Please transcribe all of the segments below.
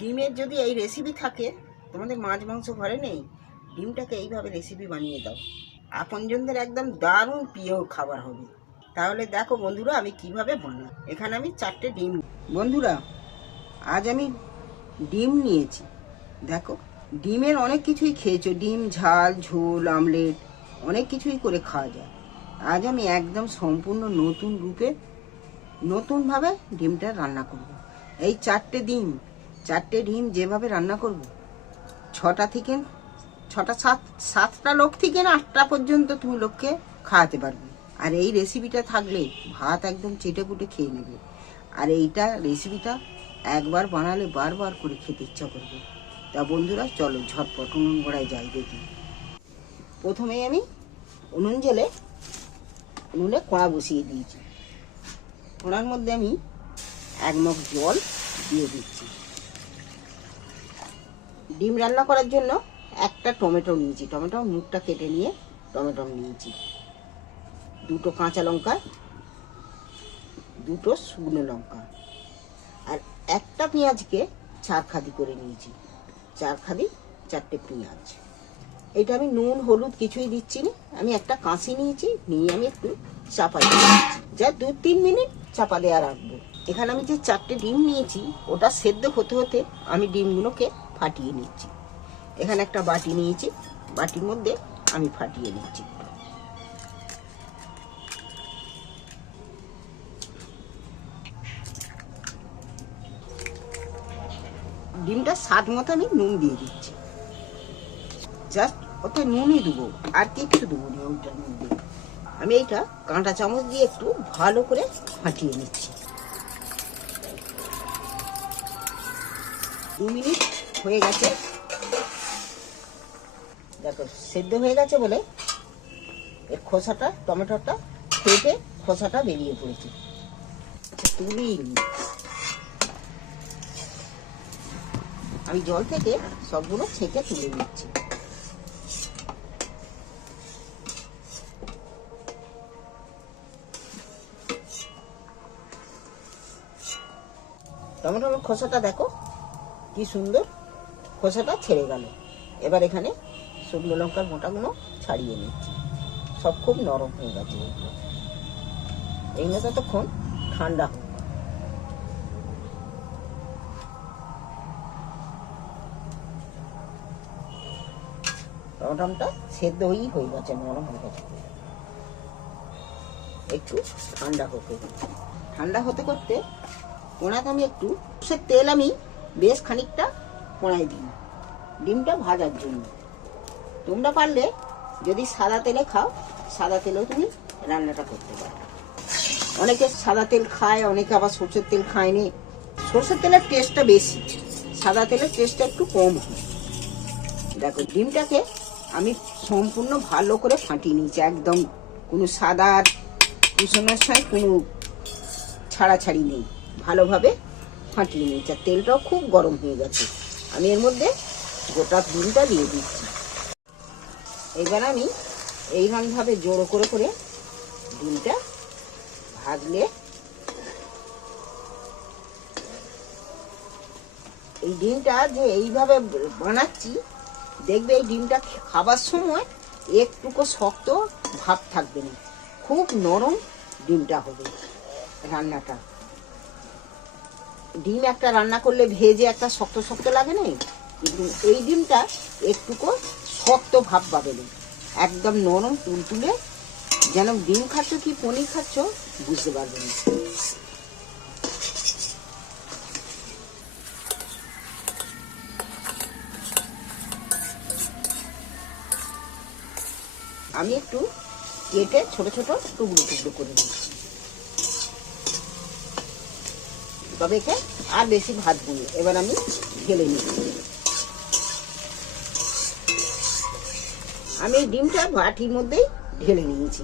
ডিমের যদি এই রেসিপি থাকে, তোমাদের মাছ মাংস ঘরে নেই, ডিমটাকে এইভাবে রেসিপি বানিয়ে দাও, আপনজনদের একদম দারুণ প্রিয় খাবার হবে। তাহলে দেখো বন্ধুরা আমি কিভাবে বানাই। এখানে আমি 4টে ডিম। বন্ধুরা আজ আমি ডিম নিয়েছি। দেখো, ডিমের অনেক কিছুই খেয়েছো, ডিম ঝাল, ঝোল, আমলেট, অনেক কিছুই করে খাওয়া যায়। আজ আমি একদম সম্পূর্ণ নতুন রূপে নতুনভাবে ডিমটা রান্না করব। এই 4টে ডিম যেভাবে রান্না করব, 7টা লোক থেকে না 8টা পর্যন্ত তুমি লোককে খাওয়াতে পারবে। আর এই রেসিপিটা থাকলে ভাত একদম চেটেপুটে খেয়ে নেবে। আর এইটা রেসিপিটা একবার বানালে বারবার করে খেতে ইচ্ছা করবে। তা বন্ধুরা চলো ঝটপট উনুন গড়ায় যাই দেখি। প্রথমেই আমি উনুনে কড়া বসিয়ে দিয়েছি। কড়ার মধ্যে আমি 1 মগ জল দিয়ে দিচ্ছি। ডিম রান্না করার জন্য একটা টমেটো নিয়েছি, টমেটোর মুখটা কেটে নিয়ে টমেটো নিয়েছি। 2টো কাঁচা লঙ্কা, 2টো শুকনো লঙ্কা, আর একটা পেঁয়াজকে 4 খাদি করে নিয়েছি। 4 খাদি 4টে পেঁয়াজ। এটা আমি নুন হলুদ কিছুই দিচ্ছি না। আমি একটা কাঁচি নিয়েছি, নিয়ে আমি একটু চাপা দিয়ে দিচ্ছি, যা 2-3 মিনিট চাপা দেওয়া রাখবো। এখানে আমি যে 4টে ডিম নিয়েছি, ওটা সেদ্ধ হতে হতে আমি ডিমগুলোকে ফাটিয়ে নিচ্ছি। এখানে একটা বাটি নিয়েছি, বাটির মধ্যে আমি ফাটিয়ে নিচ্ছি। ডিমটা স্বাদ মতো আমি নুন দিয়ে দিচ্ছি। জাস্ট ওতে নুনই দেবো, আর কিচ্ছু দেবো না। ওইটার মধ্যে আমি এইটা কাঁটা চামচ দিয়ে একটু ভালো করে ফাটিয়ে নিচ্ছি। 2 মিনিট হয়ে গেছে। দেখো সেদ্ধ হয়ে গেছে বলে এর খোসাটা, টমেটোটা ফেটে খোসাটা বেরিয়ে পড়েছে। আচ্ছা তুলি আমি জল থেকে সবগুলো ছেঁকে তুলে নিচ্ছি। টমেটোর খোসাটা দেখো কি সুন্দর খোসাটা ছেড়ে গেল। এবার এখানে শুকনো লঙ্কার মোটাগুলো ছাড়িয়ে নিচ্ছি। সব খুব নরম হয়ে গেছে। এই না ততক্ষণ ঠান্ডা হোক। টমেটোটা সেদ্ধ হয়ে গেছে, নরম হয়ে গেছে। একটু ঠান্ডা হোক। ঠান্ডা হতে করতে কোনাতে আমি একটু সে তেল আমি বেশ খানিকটা কোনায় দিই ডিমটা ভাজার জন্য। তোমরা পারলে যদি সাদা তেলে খাও, সাদা তেলেও তুমি রান্নাটা করতে পারো। অনেকে সাদা তেল খায়, অনেকে আবার সরষের তেল খায় নি। সরষের তেলের টেস্টটা বেশি, সাদা তেলের টেস্টটা একটু কম হয়। দেখো ডিমটাকে আমি সম্পূর্ণ ভালো করে ফাটিয়ে নিয়েছি। একদম কোনো সাদা কুসুমের সময় কোনো ছাড়াছাড়ি নেই, ভালোভাবে ফাটিয়ে নিয়েছি। আর তেলটাও খুব গরম হয়ে গেছে। আমি এর মধ্যে গোটা ডিমটা দিয়ে দিচ্ছি। এবার আমি এইরকমভাবে জোড়ো করে করে ডিমটা ভাজলে, এই ডিমটা যে এইভাবে বানাচ্ছি, দেখবে এই ডিমটা খাবার সময় একটুকু শক্ত ভাব থাকবে না, খুব নরম ডিমটা হবে রান্নাটা। ডিম একটা রান্না করলে ভেজে একটা শক্ত শক্ত লাগে না, কিন্তু এই ডিমটা একটুকু শক্ত ভাব পাবে না, একদম নরম তুলতুলে, যেন ডিম খাচ্ছ কি পনির খাচ্ছ বুঝতে পারবে না। আমি একটু কেটে ছোট ছোট টুকরো টুকরো করে নিচ্ছি। তবে একে আর বেশি ভাজবো না। এবার আমি ঢেলে নিচ্ছি। আমি এই ডিমটা বাটির মধ্যেই ঢেলে নিয়েছি।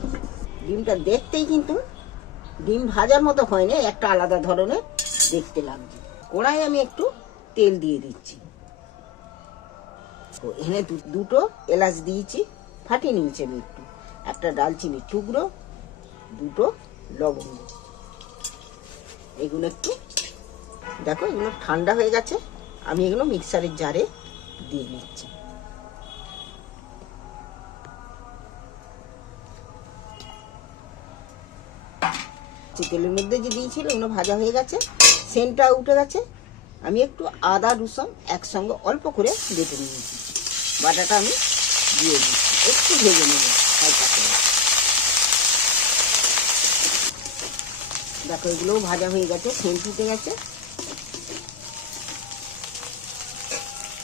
ডিমটা দেখতেই কিন্তু ডিম ভাজার মতো হয় না, একটা আলাদা ধরনের দেখতে লাগছে। কড়াই আমি একটু তেল দিয়ে দিচ্ছি। এখানে 2টো এলাচ দিয়েছি, ফাটিয়ে নিয়েছি আমি একটু। একটা ডালচিনির টুকরো, 2টো লবঙ্গ। এগুলো একটু দেখো, এগুলো ঠান্ডা হয়ে গেছে। আমি এগুলো মিক্সারের জারে দিয়ে নিচ্ছি। তেলের মধ্যে যে দিয়েছিল ওগুলো ভাজা হয়ে গেছে, সেন্টটা উঠে গেছে। আমি একটু আদা রসুন একসঙ্গে অল্প করে বেটে নিয়েছি, বাটাটা আমি দিয়ে দিচ্ছি, একটু ভেজে নেব হালকা করে। দেখো এগুলোও ভাজা হয়ে গেছে, সেন্ট উঠে গেছে।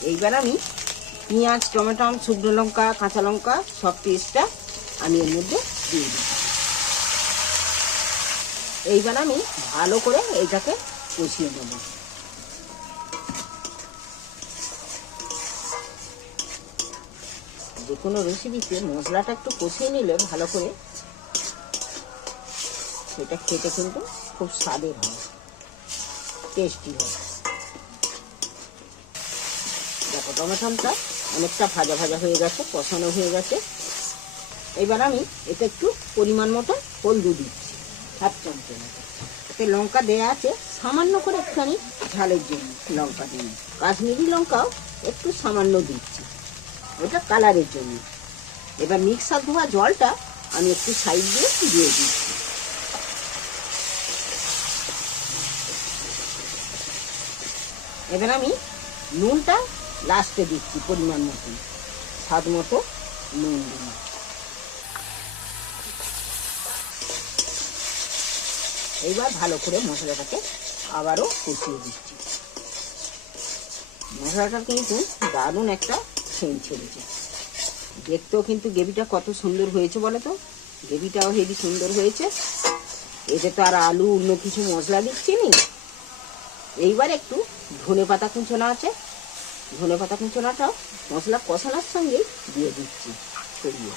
এইবার আমি পেঁয়াজ, টমেটো, শুকনো লঙ্কা, কাঁচা লঙ্কা সব পেস্টটা আমি এর মধ্যে দিয়ে দিচ্ছি। এইবার আমি ভালো করে এইটাকে কষিয়ে নেব। যে কোনো রেসিপিতে মশলাটা একটু কষিয়ে নিলে ভালো করে সেটা খেতে কিন্তু খুব স্বাদের হয়, টেস্টি হয়। দেখো টমেটোটা অনেকটা ভাজা ভাজা হয়ে গেছে, কষানো হয়ে গেছে। এবার আমি এতে একটু পরিমাণ মতো হলুদ দিচ্ছি, 1/2 চামচের মতো। এতে লঙ্কা দেওয়া আছে সামান্য করে একটুখানি ঝালের জন্য লঙ্কা দিন, কাশ্মীরি লঙ্কাও একটু সামান্য দিচ্ছি, ওটা কালারের জন্য। এবার মিক্সার ধোয়া জলটা আমি একটু সাইড দিয়ে দিয়ে দিচ্ছি। এবার আমি নুনটা লাস্টে দিচ্ছি পরিমাণ মতো, স্বাদ মতো নুন দিন। এইবার ভালো করে মশলাটাকে আবারও কষিয়ে দিচ্ছি। মশলাটা কিন্তু দারুণ একটা সেন্ট ছেড়েছে, দেখতেও কিন্তু গ্রেভিটা কত সুন্দর হয়েছে বলো তো, গ্রেভিটাও হেবি সুন্দর হয়েছে। এতে তো আর আলু অন্য কিছু মশলা দিচ্ছি নি। এইবার একটু ধনেপাতা কুচোনা আছে, ধনেপাতা কুচোনাটাও মশলা কষানোর সঙ্গে দিয়ে দিচ্ছি ছড়িয়ে।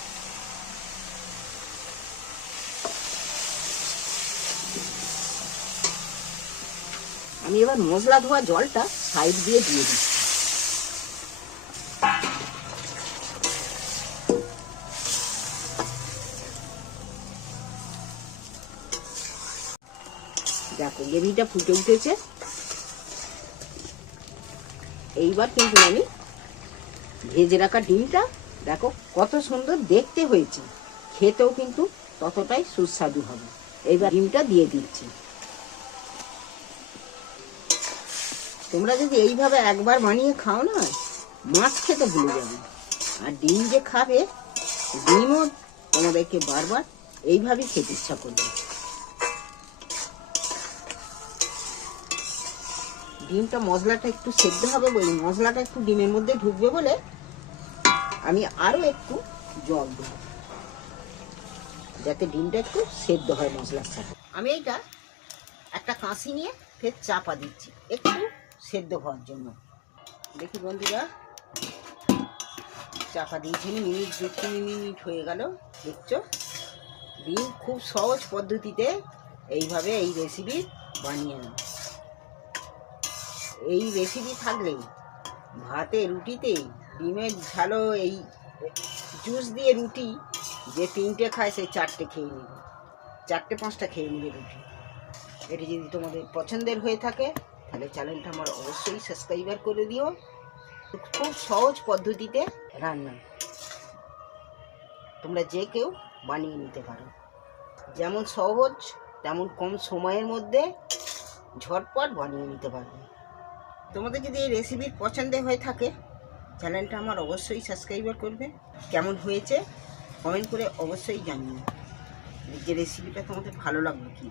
আমি এবার মশলা ধোয়া জলটা সাইড দিয়ে দিয়ে দিচ্ছি। দেখো গ্রেভিটা ফুটে উঠেছে। এইবার কিন্তু আমি ভেজে রাখা ডিমটা দেখো কত সুন্দর দেখতে হয়েছে, খেতেও কিন্তু ততটাই সুস্বাদু হবে। এইবার ডিমটা দিয়ে দিচ্ছি। তোমরা যদি এইভাবে একবার বানিয়ে খাও না, মাছ খেতে ভুলে যাবে। আর ডিম যে খাবে, ডিমও তোমাদেরকে বারবার এইভাবেই খেতে ইচ্ছা করবে। ডিমটা মশলাটা একটু সেদ্ধ হবে বলে, মশলাটা একটু ডিমের মধ্যে ঢুকবে বলে আমি আরো একটু জল দেব, যাতে ডিমটা একটু সেদ্ধ হয় মশলার সাথে। আমি এইটা একটা কাঁচি নিয়ে ফের চাপা দিচ্ছি একটু সেদ্ধ হওয়ার জন্য। দেখি বন্ধুরা, চাপা দিয়েছি মিনিট 2-3 মিনিট হয়ে গেল। দেখছো ডিম খুব সহজ পদ্ধতিতে এইভাবে এই রেসিপি বানিয়ে নাও। এই রেসিপি থাকলে ভাতে, রুটিতে ডিমের ঝালো এই জুস দিয়ে রুটি যে 3টে খায় সেই 4টে খেয়ে নেবে, 4টে-5টা খেয়ে নেবে রুটি। এটি যদি তোমাদের পছন্দের হয়ে থাকে তাহলে চ্যানেলটা আমার অবশ্যই সাবস্ক্রাইবার করে দিও। খুব সহজ পদ্ধতিতে রান্না, তোমরা যে কেউ বানিয়ে নিতে পারো। যেমন সহজ তেমন কম সময়ের মধ্যে ঝটপট বানিয়ে নিতে পারবে। তোমাদের যদি এই রেসিপির পছন্দের হয়ে থাকে চ্যানেলটা আমার অবশ্যই সাবস্ক্রাইবার করবে। কেমন হয়েছে কমেন্ট করে অবশ্যই জানিও যে রেসিপিটা তোমাদের ভালো লাগলো কি।